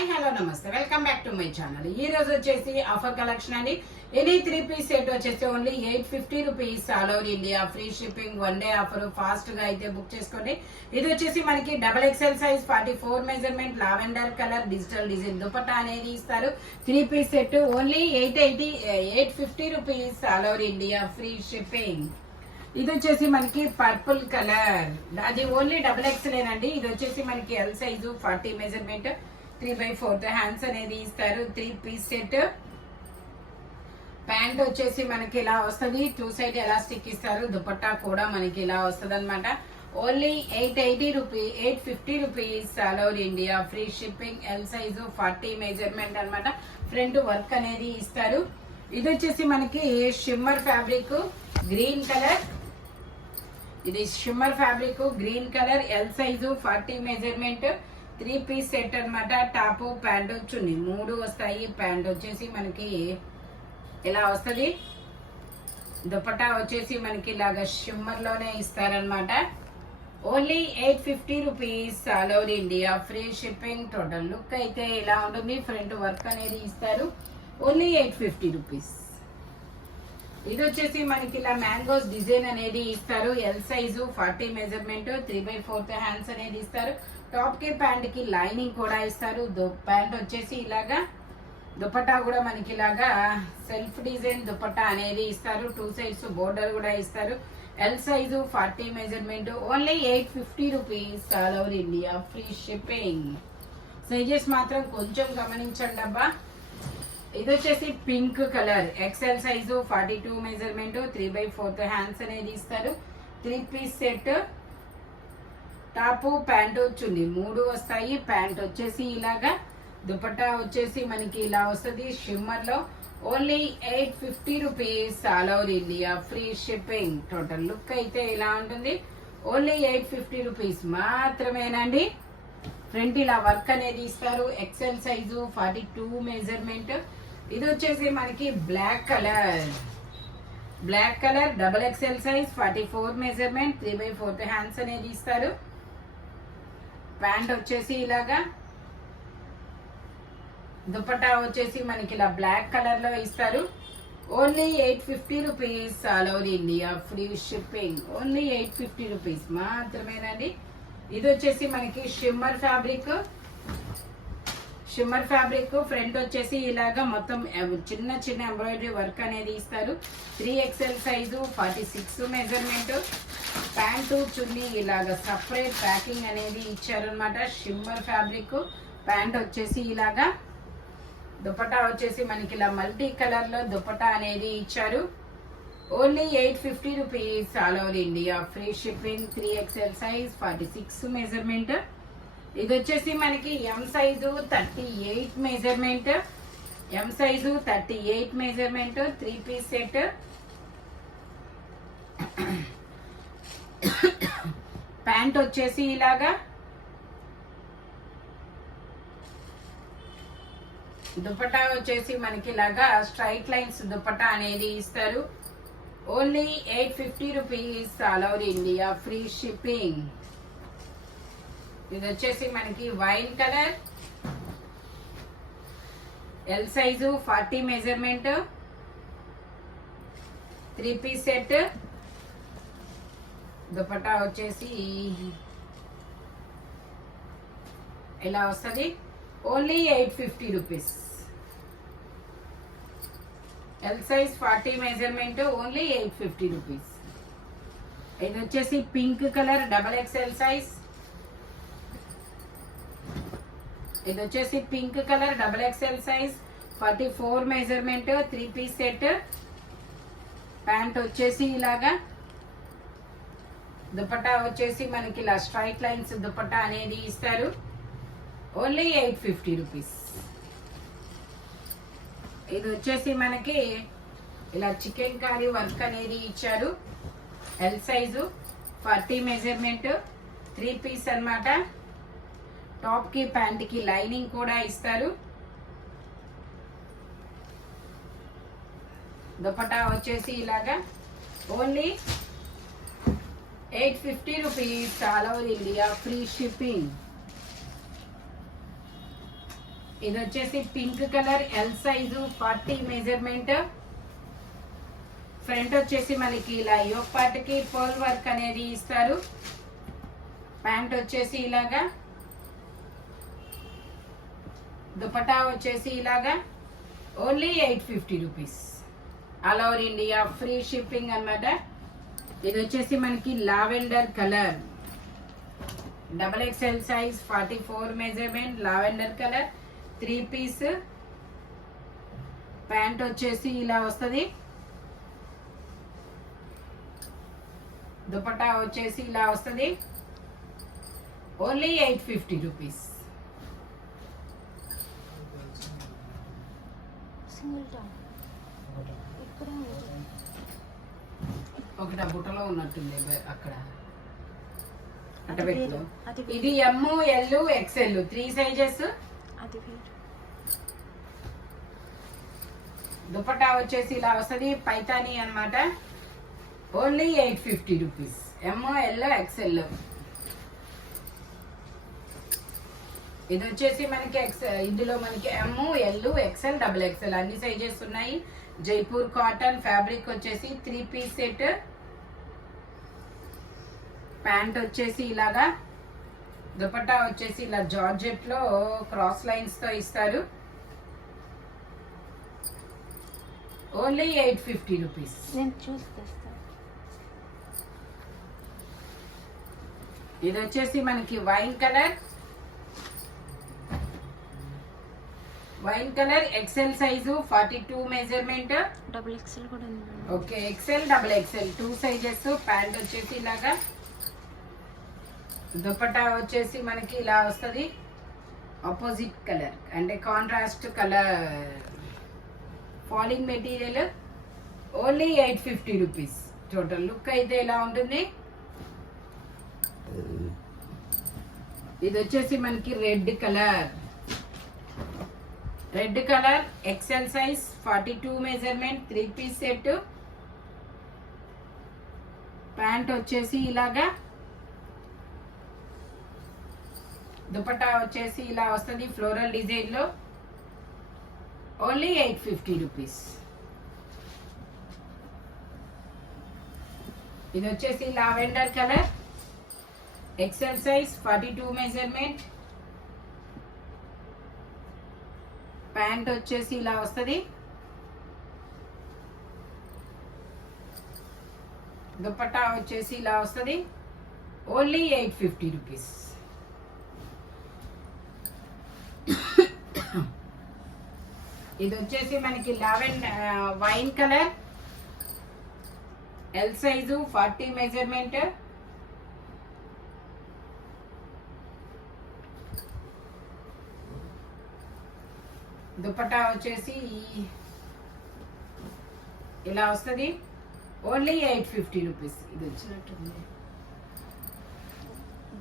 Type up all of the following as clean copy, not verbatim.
Hi hello నమస్తే welcome back to my channel. ఈ రోజు వచ్చేసి ఆఫర్ కలెక్షన్ అండి. ఎనీ 3 పీస్ సెట్ వచ్చేసి only 850 rupees, all over India free shipping, 1 day offer. Fast గా అయితే బుక్ చేసుకోండి. ఇది వచ్చేసి మనకి XXL size 44 measurement, lavender colour, digital design dupatta అనేది ఇస్తారు. 3 piece set only 850 rupees, all over India free shipping. ఇది వచ్చేసి మనకి పర్పుల్ కలర్, అది ఓన్లీ XXL అండి. ఇది వచ్చేసి మనకి ఎల్ సైజు 40 మెజర్మెంట్, 3/4 హ్యాండ్స్ అనేది ఇస్తారు. 3 పీస్ సెట్. ప్యాంట్ వచ్చేసి మనకి ఇలా వస్తుంది, 2 సైడ్ ఎలాస్టిక్ ఇస్తారు. దుపట్టా కూడా మనకి ఇలా వస్తుంది అనమాట. Only 850 rupees, all over India free shipping. L size 40 measurement అనమాట. ఫ్రంట్ వర్క్ అనేది ఇస్తారు. ఇది వచ్చేసి మనకి షిమ్మర్ ఫ్యాబ్రిక్ గ్రీన్ కలర్, ఇది shimmer fabric green colour, L size 40 measurement, 3 piece set అనమాట. టాప్ ప్యాంట్ చున్నీ 3 వస్తాయి. ప్యాంట్ వచ్చేసి మనకి ఇలా వస్తుంది. దుపట్టా వచ్చేసి మనకి ఇలాగా షిమ్మర్ లోనే ఇస్తారనమాట. Only 850 rupees, all over India free shipping. Total look అయితే ఇలా ఉంటుంది. ఫ్రంట్ వర్క్ అనేది ఇస్తారు. Only 850 rupees. ఇది వచ్చేసి మనకి ఇలా మ్యాంగోస్ డిజైన్ అనేది ఇస్తారు. ఎల్ సైజు 40 మెజర్మెంట్, 3/4 హ్యాండ్స్ అనేది ఇస్తారు. టాప్ కి ప్యాంట్ కి లైనింగ్ కూడా ఇస్తారు. ప్యాంట్ వచ్చేసి ఇలాగా, దుపట్టా కూడా మనకి ఇలాగా సెల్ఫ్ డిజైన్ దుపట్టా అనేది ఇస్తారు. 2 సైడ్స్ బోర్డర్ కూడా ఇస్తారు. L size 40 measurement, only 850 rupees, all over India free shipping. Sizes మాత్రం కొంచెం గమనించండి అబ్బా. ఇది వచ్చేసి pink colour, XL size 42 measurement, 3/4 hands అనేది ఇస్తారు. 3 piece set. Top pant chunni 3 వస్తాయి. ప్యాంట్ వచ్చేసి ఇలాగా, దుపట్టా వచ్చేసి మనకి ఇలా వస్తుంది షిమ్మర్ లో. Only 850 rupees, all over India free shipping. Total look అయితే ఇలా ఉంటుంది. ఓన్లీ 850 రూపీస్ మాత్రమేనండి. ఫ్రంట్ ఇలా వర్క్ అనేది ఇస్తారు. XL size 42 measurement. ఇది వచ్చేసి మనకి black colour, XXL size 44 measurement, 3/4 hands అనేది ఇస్తారు. ప్యాంట్ వచ్చేసి ఇలాగా, దుపట్టా వచ్చేసి మనకి ఇలా బ్లాక్ కలర్ లో ఇస్తారు. Only 850 rupees, all over India free shipping. Only 850 rupees మాత్రమేనండి. ఇది వచ్చేసి మనకి షిమ్మర్ ఫ్యాబ్రిక్, ఫ్రంట్ వచ్చేసి ఇలాగా మొత్తం చిన్న చిన్న ఎంబ్రాయిడరీ వర్క్ అనేది ఇస్తారు. 3XL size 46 measurement. ప్యాంటు చున్నీ ఇలాగా సపరేట్ ప్యాకింగ్ అనేది ఇచ్చారనమాట. Shimmer fabric. ప్యాంట్ వచ్చేసి ఇలాగా, దుపట్టా వచ్చేసి మనకి ఇలా మల్టీ కలర్ లో దుపట్టా అనేది ఇచ్చారు. Only 850 rupees, all over India free shipping. 3XL size 46 measurement. ఇది వచ్చేసి మనకి M size 38 measurement, 3 piece set. Pant వచ్చేసి ఇలాగా, దుపట్టా వచ్చేసి మనకి ఇలాగా స్ట్రైట్ లైన్స్ దుపట్టా అనేది ఇస్తారు. Only 850 rupees, all over India free shipping. ఇది వచ్చేసి మనకి wine colour, L size 40 measurement, 3 piece set. Dupatta వచ్చేసి ఇలా వస్తుంది. Only 850 rupees. L size 40 measurement, only 850 rupees. ఇది వచ్చేసి పింక్ కలర్, XXL సైజ్. ఇది వచ్చేసి pink colour, XXL size 44 measurement, 3 piece set. Pant వచ్చేసి ఇలాగా, దుపట్టా వచ్చేసి మనకి ఇలా స్ట్రైట్ లైన్స్ దుపట్టా అనేది ఇస్తారు. Only 850 rupees. ఇది వచ్చేసి మనకి ఇలా చికెన్ కారీ వర్క్ అనేది ఇచ్చారు. ఎల్ సైజు 40 మెజర్మెంట్, 3 పీస్ అన్నమాట. టాప్ కి ప్యాంట్ కి లైనింగ్ కూడా ఇస్తారు. దుపట్టా వచ్చేసి ఇలాగా. Only 850 rupees, all over India free shipping. ఇది వచ్చేసి pink colour L size 40 measurement. Front వచ్చేసి మనకి ఇలా యోక్ పార్ట్ కి పర్ల్ వర్క్ అనేది ఇస్తారు. ప్యాంట్ వచ్చేసి ఇలాగా, దుపట్టా వచ్చేసి ఇలాగా. Only 850 rupees. All over India free shipping అన్నమాట. ఇది వచ్చేసి మనకి lavender colour, XXL size 44 measurement, lavender colour 3 piece. Pant వచ్చేసి ఇలా వస్తుంది. దుపట్టా వచ్చేసి ఇలా వస్తుంది. Only 850 rupees. ఒకటి బుట్టలో ఉన్నట్టుంది అక్కడ అట్టబెట్టులో. ఇది M, L, XL 3 sizes. Dupatta వచ్చేసి ఇలా వస్తుంది, పైతానీ అన్నమాట. Only 850 rupees. M, L, XL. ఇది వచ్చేసి మనకి ఇందులో మనకి ఎమ్, ఎల్, ఎక్స్ఎల్, XXL అన్ని సైజెస్ ఉన్నాయి. జైపూర్ కాటన్ ఫ్యాబ్రిక్ వచ్చేసి 3 పీస్ సెట్. ప్యాంట్ వచ్చేసి ఇలాగా, దుపట్టా వచ్చేసి ఇలా జార్జెట్ లో క్రాస్ లైన్స్ తో ఇస్తారు. Only 850 rupees. ఇది వచ్చేసి మనకి wine colour XL size 42 measurement. XXL కూడా ఉంది. Okay, XL, XXL 2 sizes. Pant వచ్చేసి ఇలాగా, దుపట్టా వచ్చేసి మనకి ఇలా వస్తుంది. ఆపోజిట్ కలర్ అంటే contrast colour falling material. Only 850 rupees. Total look అయితే ఇలా ఉంటుంది. ఇది వచ్చేసి మనకి red colour XL size 42 measurement 3 piece set. Pant వచ్చేసి ఇలాగా, దుపట్టా వచ్చేసి ఇలా వస్తుంది ఫ్లోరల్ డిజైన్ లో. Only 850 rupees. ఇది వచ్చేసి lavender colour XL size 42 measurement. Pant వచ్చేసి ఇలా వస్తుంది. దుపట్టా వచ్చేసి ఇలా వస్తుంది. Only 850 rupees. ఇది వచ్చేసి మనకి wine colour L size 40 measurement. Dupatta వచ్చేసి ఇలా వస్తుంది. Only 850 rupees. ఇది వచ్చినట్టుంది,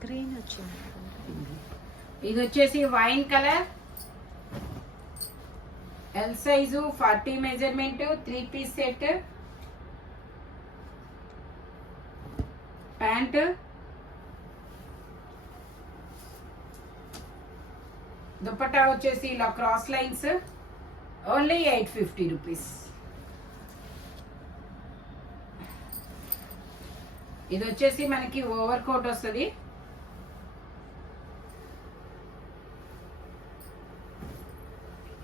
గ్రీన్ వచ్చింది. ఇది వచ్చేసి wine colour L size 40 measurement 3 piece set. Pant, dupatta వచ్చేసి ఇలా క్రాస్ లైన్స్. Only 850 rupees. ఇది వచ్చేసి మనకి ఓవర్ కోట్ వస్తుంది.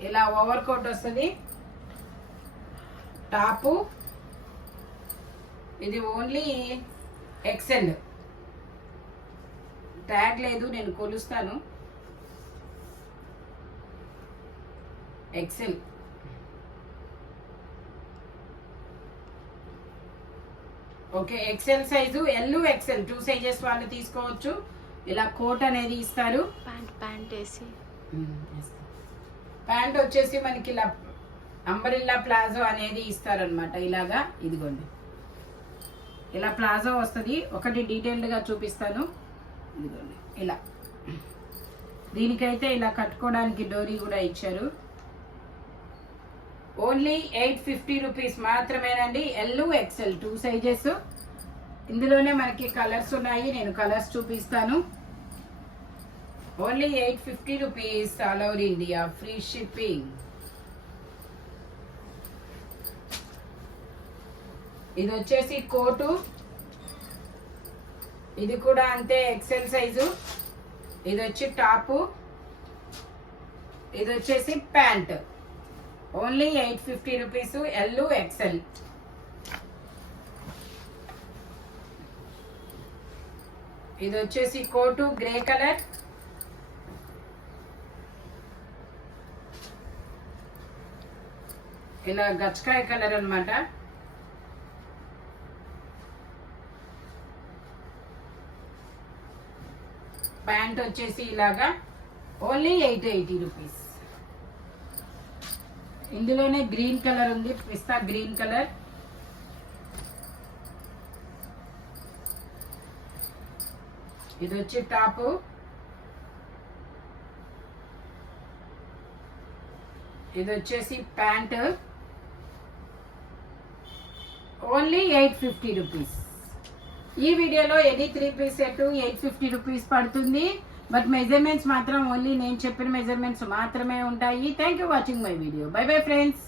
ఇలా ఓవర్ కోట్ వస్తుంది. టాపు ఇది ఓన్లీ ఎక్సెల్. ట్యాగ్ లేదు, నేను కొలుస్తాను. XL. Okay, XL size L, XL 2 sizes వాళ్ళు తీసుకోవచ్చు. ఇలా కోట్ అనేది ఇస్తారు. ప్యాంట్ వేసి ప్యాంట్ వచ్చేసి మనకి ఇలా అంబ్రెల్లా ప్లాజో అనేది ఇస్తారనమాట. ఇలాగా ఇదిగోండి, ఇలా ప్లాజో వస్తుంది. ఒకటి డీటెయిల్డ్గా చూపిస్తాను. ఇదిగోండి ఇలా, దీనికైతే ఇలా కట్టుకోవడానికి డోరీ కూడా ఇచ్చారు. ఓన్లీ 850 రూపీస్ మాత్రమేనండి. L, XL 2 sizes. ఇందులోనే మనకి కలర్స్ ఉన్నాయి, నేను కలర్స్ చూపిస్తాను. Only 850 rupees all over India, free shipping. ఇది వచ్చేసి కోటు, ఇది కూడా అంతే ఎక్సెల్ సైజు. ఇది వచ్చి టాపు, ఇది వచ్చేసి pant. Only 850 rupees, L XL. ఇది వచ్చేసి కోటు గ్రే కలర్, ఇలా గచ్చకాయ కలర్ అన్నమాట. ప్యాంట్ వచ్చేసి ఇలాగా ఓన్లీ 880 రూపీస్. ఇందులోనే గ్రీన్ కలర్ ఉంది, పిస్తా గ్రీన్ కలర్. ఇది వచ్చి టాపు, ఇది వచ్చేసి ప్యాంట్. Only 850 rupees. ఈ వీడియోలో ఎనీ 3 పీస్ సెట్ 850 రూపీస్ పడుతుంది. బట్ మెజర్మెంట్స్ మాత్రం ఓన్లీ నేను చెప్పిన మెజర్మెంట్స్ మాత్రమే ఉంటాయి. Thank you watching my video. By bye friends.